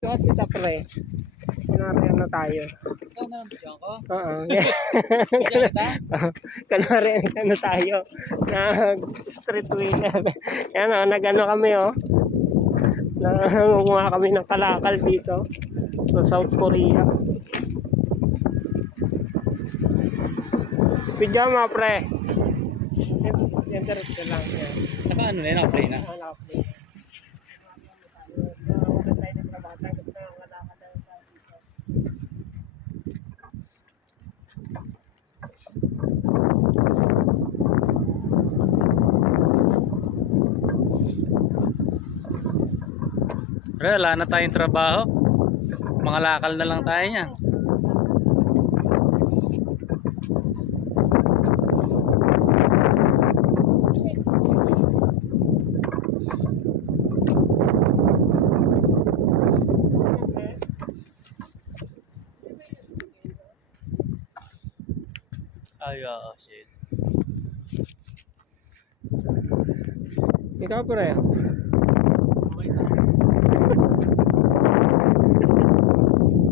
Suot kita pre. Kunwari ano tayo. Ikaw na ang bigyan ko? Oo. Bigyan kita? Kunwari ano tayo. Nag street wheeler. Yan o, nag-ano kami o. Nangunguha kami ng kalakal dito sa South Korea. Pijama pre. Yan diretso lang. Yan. Naka ano na yun, naka-play na. Naka-play. Pero wala na tayong trabaho. Mga lakal na lang tayo niyan. Ay, shit. Ikaw pre.